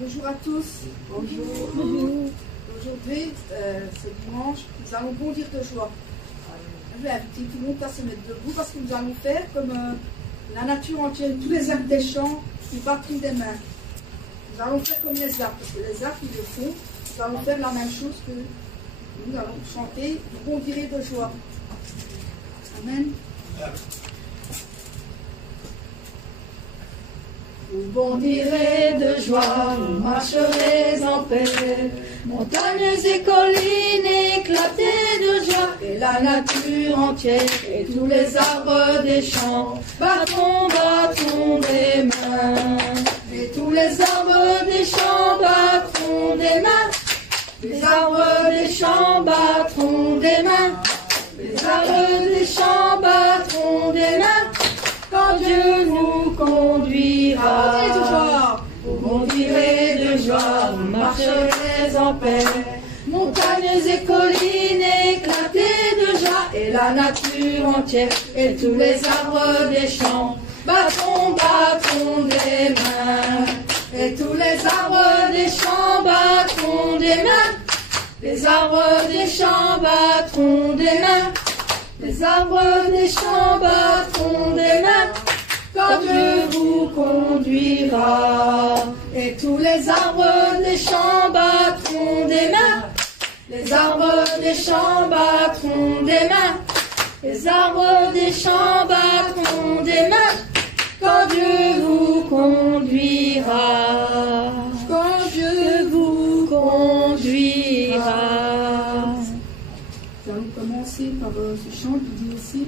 Bonjour à tous. Bonjour. Aujourd'hui, c'est dimanche, nous allons bondir de joie. Je vais inviter tout le monde à se mettre debout parce que nous allons faire comme la nature entière, tous les arbres des champs qui battent des mains. Nous allons faire comme les arbres, parce que les arbres ils le font. Nous allons faire la même chose que nous allons chanter, vous bondirez de joie. Amen. Vous bondirez de joie, vous marcherez en paix. Montagnes et collines éclatées de joie, et la nature entière, et tous les arbres des champs, battons, battons des mains. Et tous les arbres des champs battront des mains. Les arbres des champs battront des mains. Les arbres des champs battront des mains. Quand Dieu vous conduira, vous bondirez de joie, vous marcherez en paix. Montagnes et collines éclatées de joie, et la nature entière, et tous les arbres des champs, battons, battons des mains. Et tous les arbres des champs battront des mains. Les arbres des champs battront des mains. Les arbres des champs battront des mains, quand Dieu vous conduira. Et tous les arbres des champs battront des mains. Les arbres des champs battront des mains. Les arbres des champs battront des mains, quand Dieu vous conduira. Quand Dieu vous conduira. Nous allons commencer par ce chant qui dit aussi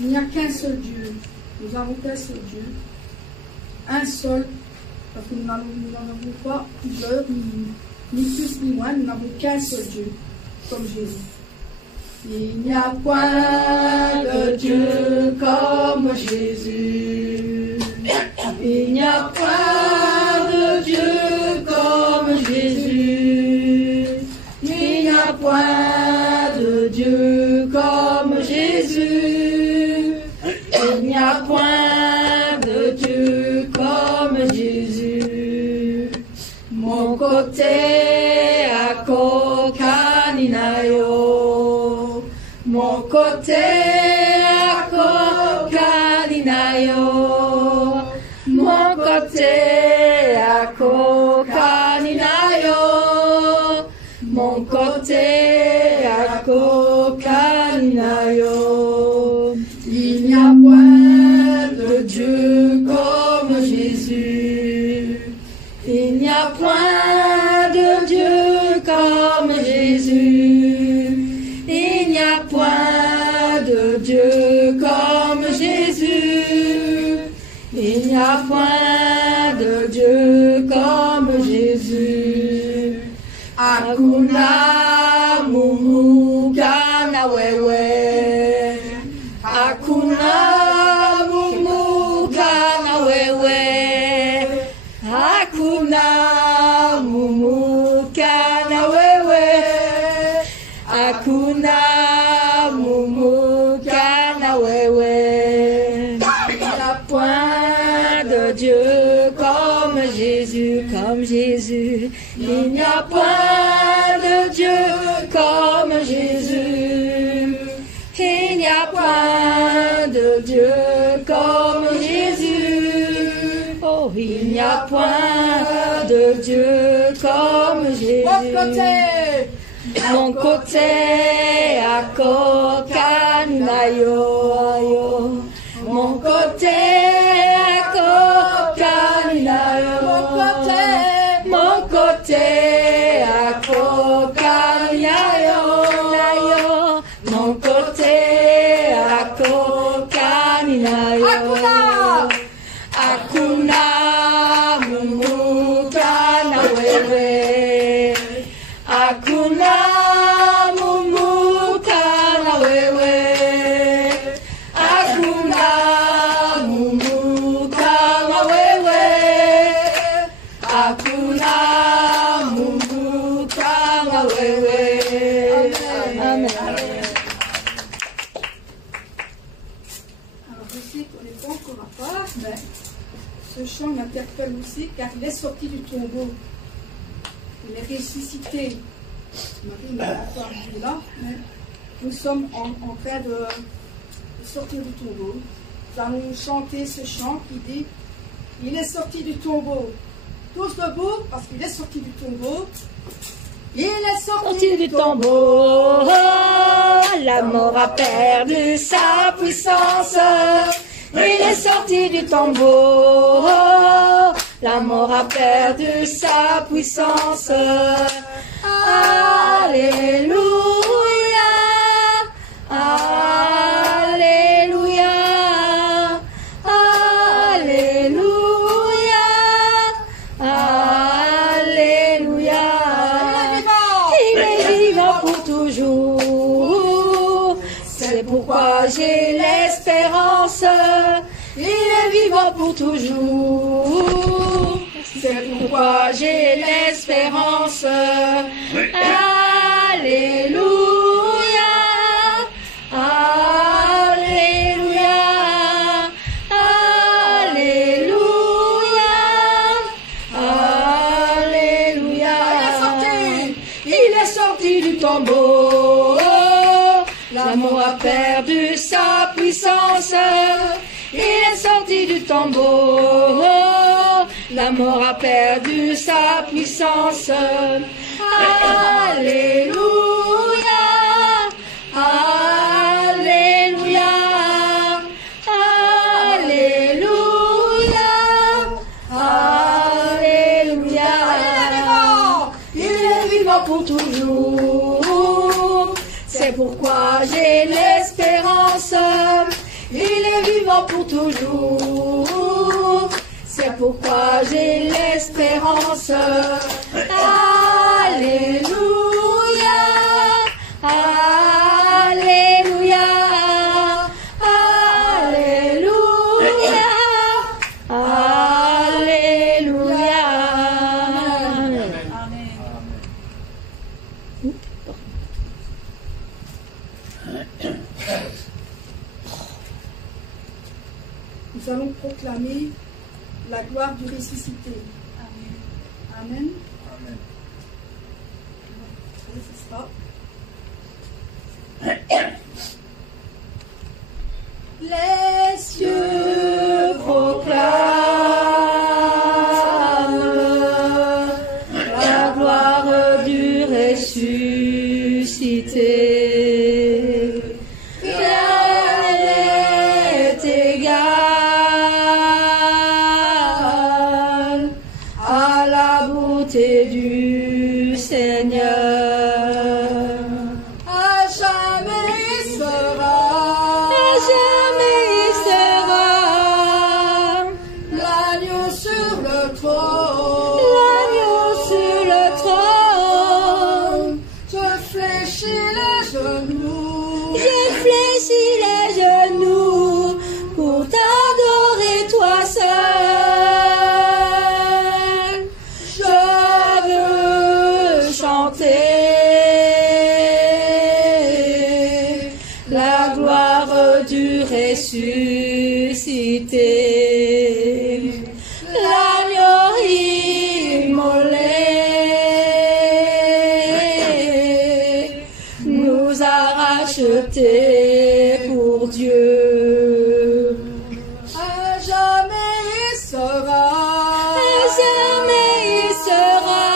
il n'y a qu'un seul Dieu. Nous avons qu'un seul Dieu. Un seul, parce que nous n'en avons pas plusieurs, ni plus ni moins, nous n'avons qu'un seul Dieu, comme Jésus. Il n'y a point de Dieu comme Jésus. Il n'y a point de Dieu comme Jésus. Il n'y a point de Dieu comme Jésus. Il n'y a point de Dieu comme Jésus. Mon côté à Kokaninayo. Mon côté à Kokaninayo. Mon côté à Kokaninayo. Mon côté à Kokaninayo. Il n'y a point de Dieu comme Jésus. Il n'y a point de Dieu comme Jésus. Il n'y a point de Dieu comme Jésus. Il n'y a point de Dieu comme Jésus. Hakuna Mungu kana wewe. Hakuna Mungu kana wewe. Hakuna Mungu kana wewe. Hakuna Mungu kana wewe. Il n'y a point de Dieu comme Jésus, comme Jésus. Il n'y a point de Dieu comme Jésus. Il n'y a point de Dieu comme Jésus. Oh, il n'y a point de Dieu comme Jésus. Mon côté à Kokaninayo. Mon côté à Kokaninayo. Mon côté à Kokaninayo. Mon côté à Kokaninayo. Hakuna Mungu kana wewe. Hakuna Mungu kana wewe. Hakuna Mungu kama wewe. Hakuna Mungu kama wewe. Amen. Alors je sais qu'on n'est pas encore à part, mais ce chant m'interpelle aussi car il est sorti du tombeau. Il est ressuscité. Marie n'est pas arrivée là, mais nous sommes en train de sortir du tombeau. Nous allons chanter ce chant qui dit « Il est sorti du tombeau ». Tous debout parce qu'il est sorti du tombeau. Il est sorti du tombeau. La mort a perdu sa puissance. Il est sorti du tombeau. La mort a perdu sa puissance. Alléluia. Alléluia. Alléluia. Alléluia. Il est vivant pour toujours. C'est pourquoi j'ai l'espérance. Il est vivant pour toujours. C'est pourquoi j'ai l'espérance. Alléluia. Alléluia. Alléluia. Alléluia. Il est sorti du tombeau. L'amour a perdu sa puissance. Il est sorti du tombeau. La mort a perdu sa puissance. Alléluia. Alléluia. Alléluia. Alléluia. Il est vivant pour toujours. C'est pourquoi j'ai l'espérance. Il est vivant pour toujours. C'est pourquoi j'ai l'espérance. Alléluia. Alléluia. Alléluia. Alléluia. Amen. Nous allons proclamer la gloire du ressuscité. Amen. Amen. Amen. Oui, c'est ça. Les cieux proclament la gloire du ressuscité. Rien n'est égal à la beauté du Seigneur. À jamais il sera. Jamais il sera L'agneau sur le trône. l'agneau sur le trône. Je fléchis les genoux. Je fléchis les genoux pour t'adorer toi seul. Je veux chanter la gloire du ressuscité. L'agneau immolé nous a rachetés pour Dieu. À jamais il sera. Jamais il sera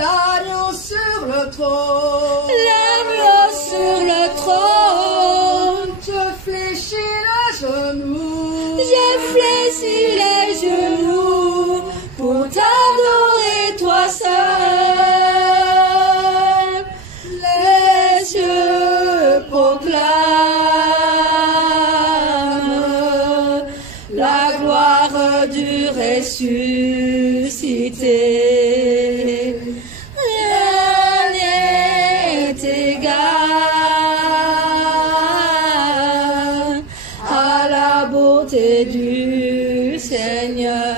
L'agneau sur le trône. l'agneau sur le trône. Je fléchis les genoux. Je fléchis les genoux pour t'adorer toi seul. Les cieux proclament la gloire du ressuscité. Rien n'est égal à la beauté du Seigneur.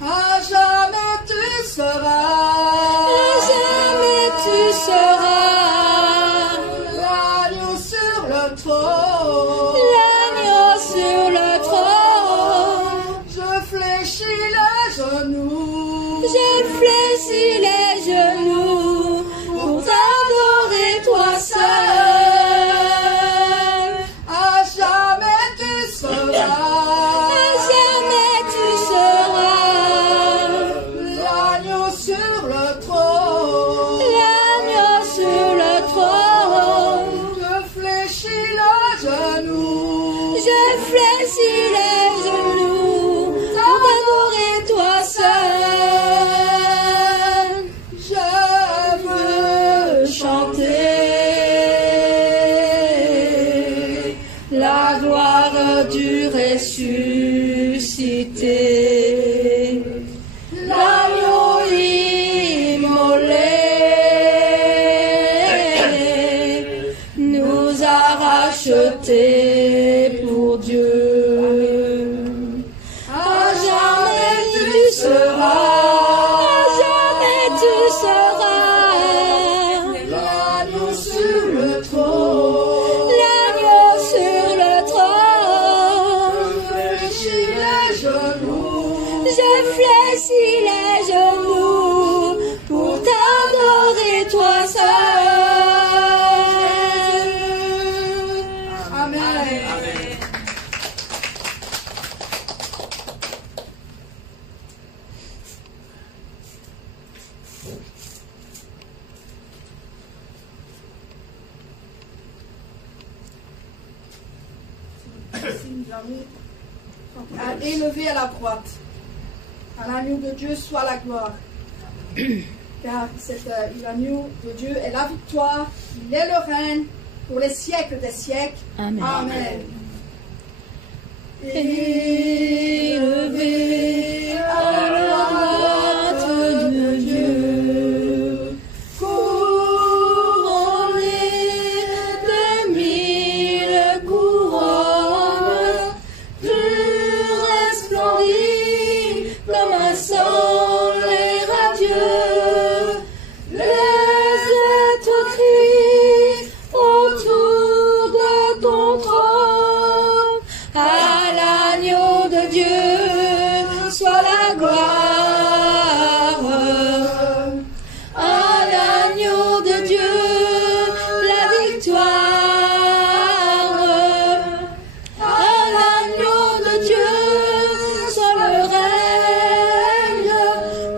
À jamais tu seras. Jamais tu seras L'agneau sur le trône. l'agneau sur le trône. ressuscité. L'agneau immolé nous a rachetés pour Dieu. À jamais tu seras, l'agneau sur le trône, l'agneau sur le trône. Je fléchis les genoux pour t'adorer toi seul. Amen. Élevé à la droite. À l'agneau de Dieu soit la gloire. Car l'agneau de Dieu est la victoire, il est le règne pour les siècles des siècles. Amen. Amen. Élevé à la droite de Dieu, couronné de 1000 couronnes, tu resplendis comme un soleil radieux. Les êtres crient autour de ton trône. À l'agneau de Dieu soit la gloire. À l'agneau de Dieu la victoire. À l'agneau de Dieu soit le règne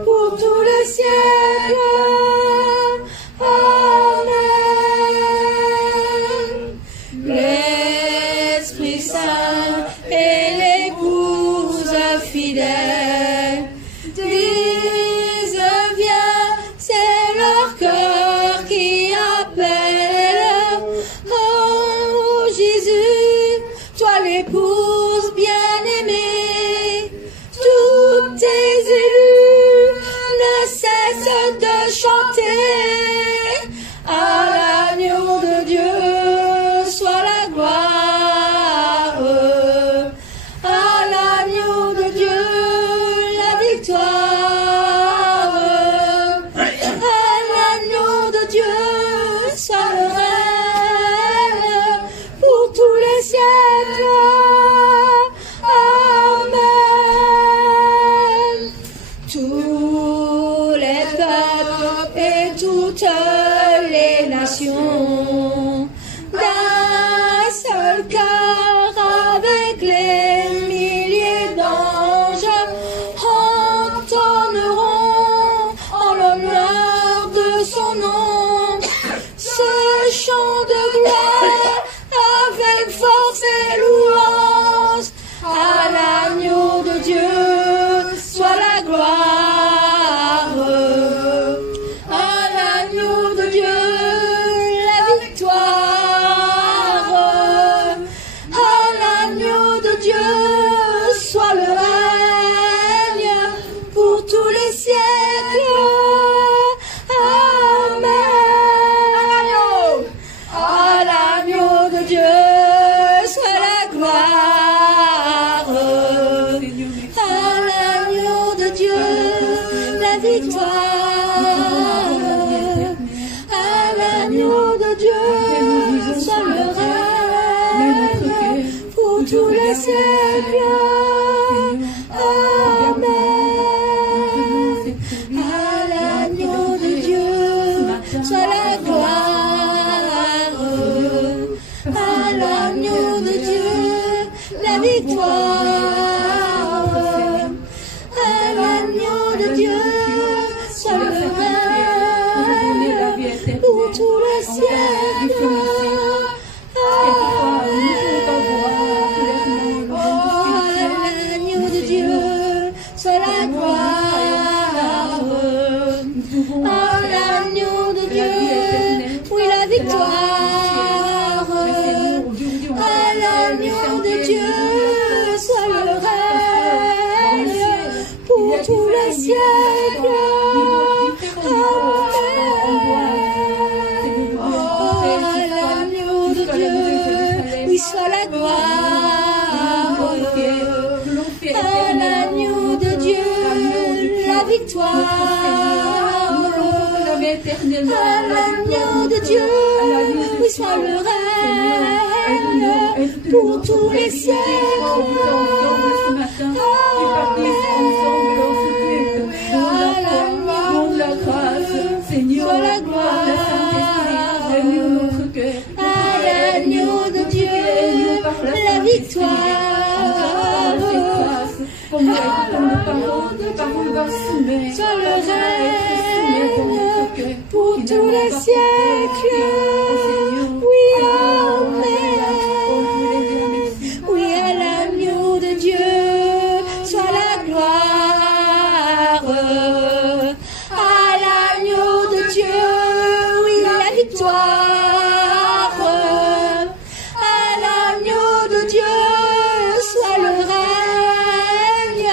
pour tous les siècles. Amen. L'Esprit Saint et l'épouse fidèle disent viens, c'est leur cœur qui appelle. Oh Jésus, toi l'épouse bien-aimée, tous tes élus ne cessent de chanter. À l'agneau de Dieu soit la gloire. À l'agneau de Dieu la victoire. À l'agneau de Dieu soit le règne pour tous les siècles. Amen. Tous les peuples et toutes les nations d'un seul cœur avec les milliers d'anges entonneront en l'honneur de son nom ce chant de gloire avec force et louange. À l'agneau de Dieu soit la gloire. À l'agneau de Dieu la victoire. À l'agneau de Dieu soit le règne pour tous les siècles. Amen. À l'agneau de Dieu soit la gloire. À l'agneau de Dieu la victoire. À l'agneau de Dieu soit le règne pour tous les siècles. Amen. À l'agneau de Dieu soit la gloire. À l'agneau de Dieu la victoire. À l'agneau de Dieu soit le règne pour tous les siècles. L'agneau de Dieu soit la gloire. À l'agneau de Dieu, oui la victoire. À l'agneau de Dieu soit la gloire. À l'agneau de Dieu, la victoire. À l'agneau de Dieu, oui, soit le règne pour tous les siècles. Seigneur, la gloire, à l'agneau de Dieu, la victoire, comme soit le règne pour tous les siècles. Oui, amen. Oui, à l'agneau de Dieu, soit la gloire. Victoire à l'agneau de Dieu, soit le règne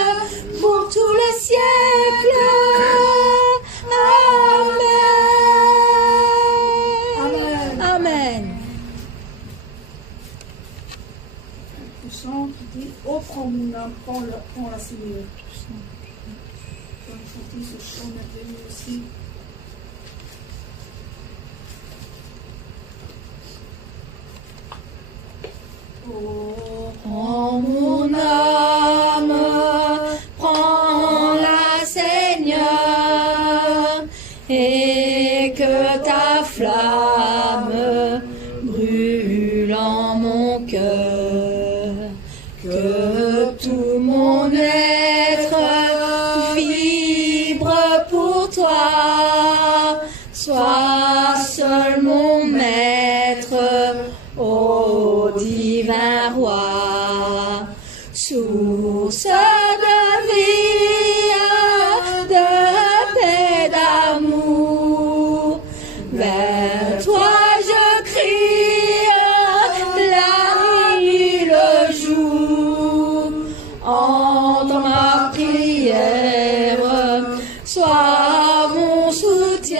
pour tous les siècles. Amen. Amen. Le chant qui dit « Oh, prends mon âme, prends-la, Seigneur ». On va chanter ce chant merveilleux aussi. Oh, prends mon âme, prends-la, Seigneur, et que ta flamme brûle en mon cœur, que tout mon être vibre pour toi, sois seul mon maître, ô divin roi, source de vie, de paix, d'amour. Vers toi je crie la nuit, le jour. Entends ma prière, sois mon soutien,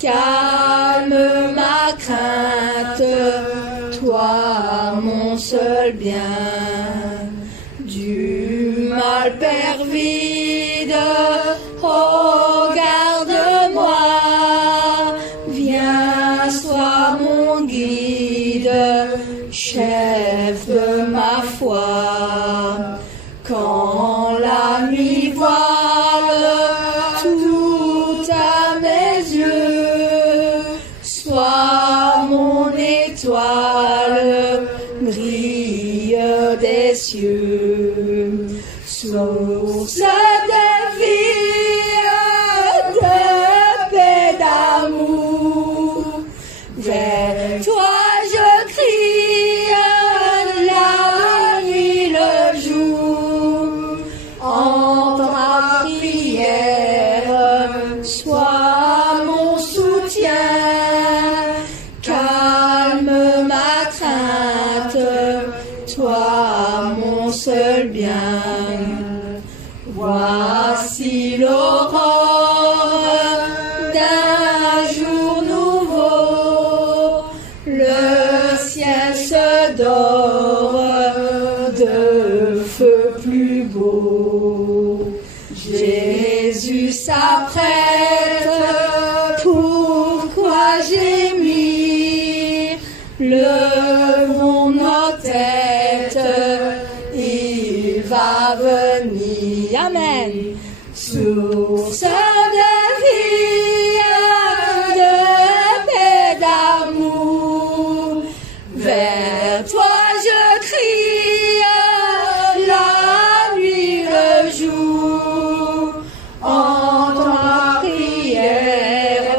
calme ma crainte, toi mon seul bien. Du mal perfide, oh garde-moi, viens sois mon guide, chef de ma foi. Quand la nuit voile tout à mes yeux, sois mon étoile, brille des cieux, source de vie, de paix, d'amour. Vers toi je crie la nuit, le jour. Entends ma prière, sois mon soutien, calme ma crainte, toi mon seul bien. Voici l'aurore d'un jour nouveau, le ciel se dore de feux plus beaux. Jésus s'apprête, pourquoi gémir? Levons nos têtes, il va venir. Amen. Source de vie, de paix, d'amour. Vers toi je crie la nuit, le jour. Entends ma prière,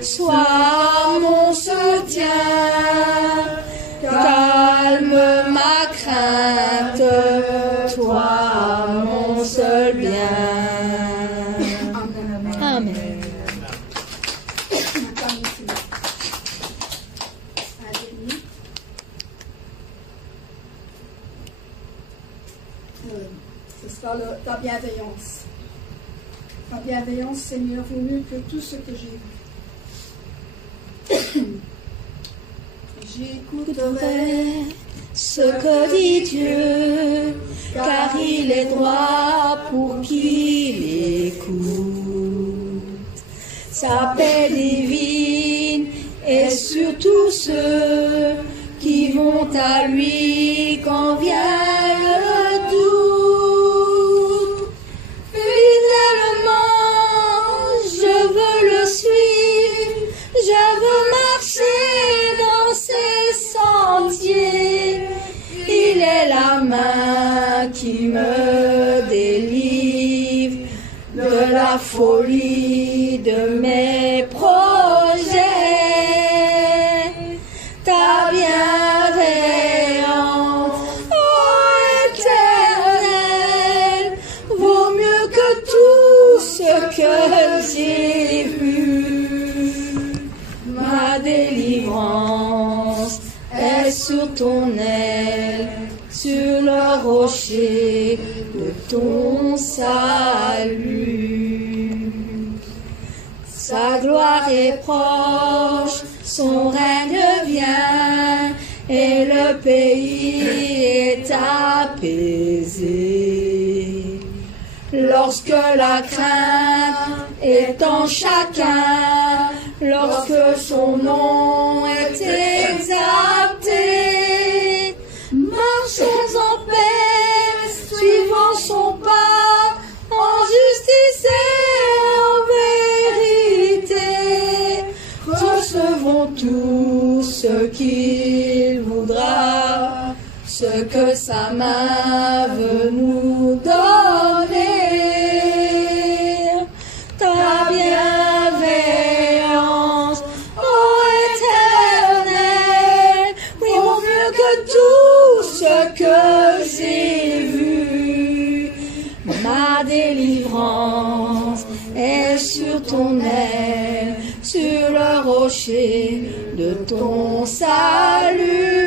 sois mon soutien, calme ma crainte, toi mon seul bien. Amen. Ce sera ta bienveillance. Ta bienveillance, Seigneur, vaut mieux que tout ce que j'ai vu. j'écouterai ce que dit Dieu, car il est droit pour qui l'écoute. Sa paix divine est sur tous ceux qui vont à lui quand vient le doute. Fidèlement, je veux le suivre, je veux marcher dans ses sentiers. Il est la main qui me délivre de la folie de mes projets. Ta bienveillance, ô Éternel, vaut mieux que tout ce que j'ai vu. Ma délivrance est sur ton aile, sur le rocher de ton salut. Sa gloire est proche, son règne vient, et le pays est apaisé. Lorsque la crainte est en chacun, lorsque son nom est exalté, marchons en paix, suivons son pas, en justice et en vérité. Recevons tout ce qu'il voudra, ce que sa main veut nous donner. Ta bienveillance, ô Éternel, vaut mieux que tout ce que j'ai vu. Ma délivrance est sur ton aile, sur le rocher de ton salut.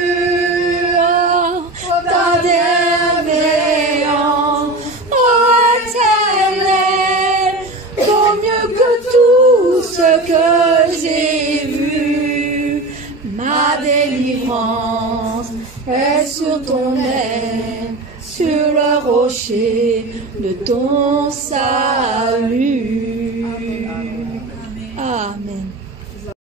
Ta bienveillance, ô Éternel, vaut mieux que tout ce que j'ai vu. Ma délivrance est sur ton aile, sur le rocher de ton salut.